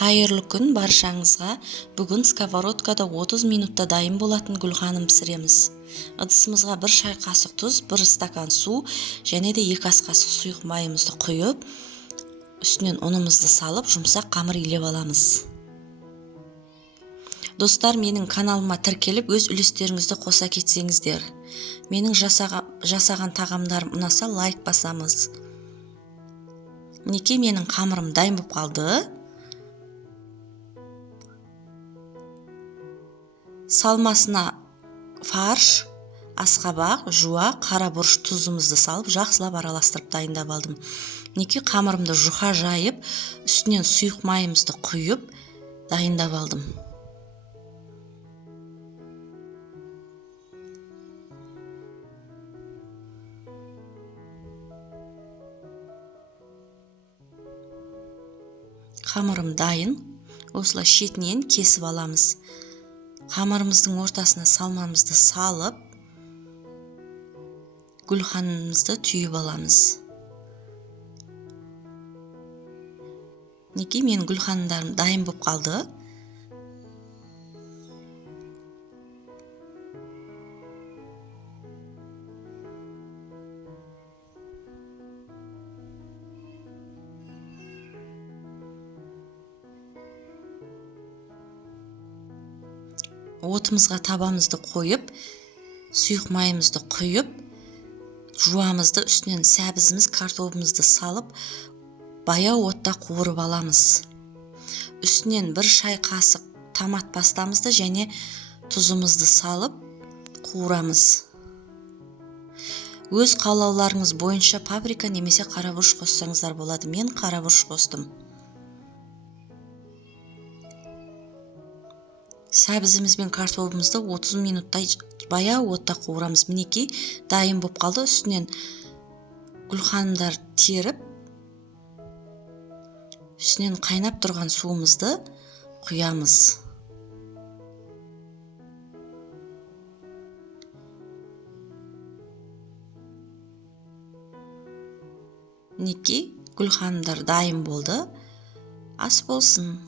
Қайырлы күн баршаңызға. Бүгін сковородкада 30 минутта дайын болатын гүлханым пісіреміз. Ыдысымызға 1 шай қасық тұз, 1 стакан су және де 2 ас қасық сұйық майымызды құйып, үстінен ұнымызды салып, жұмсақ қамыр илеп аламыз. Достар, менің каналыма тіркеліп, өз үлестеріңізді қоса кетсеңіздер. Менің жасаған тағамдарым ұнаса лайк басамыз. Мінекей менің қамырым дайын болып қалды. Салмасына фарш, асқабақ, жуа, қара бұрыш тұзымызды салып, жақсылап араластырып дайындап алдым. Мінекей қамырымды жұқа жайып, үстінен сұйық майымызды құйып дайындап алдым. Қамырым дайын. Осылай шетінен кесіп аламыз. Қамырымыздың ортасына салмамызды салып, гүлханымызды түйіп аламыз. Мінекей менің гүлхандарым дайын болып қалды. Отымызға табамызды қойып, сұйық майымызды құйып, жуамызды үстінен сәбізіміз, картобымызды салып, баяу отта қуырып аламыз. Үстінен 1 шай қасық томат пастамызды және тұзымызды салып, қуырамыз. Өз қалауларыңыз бойынша паприка немесе қара бұрыш қоссаңыздар болады. Мен қара бұрыш қостым. Сәбізіміз бен картобымызды 30 минуттай баяу отта қуырамыз. Мінекей дайын болып қалды. Үстінен гүлханымдар теріп, үстінен қайнап тұрған суымызды құямыз. Мінекей гүлханымдар дайын болды. Ас болсын.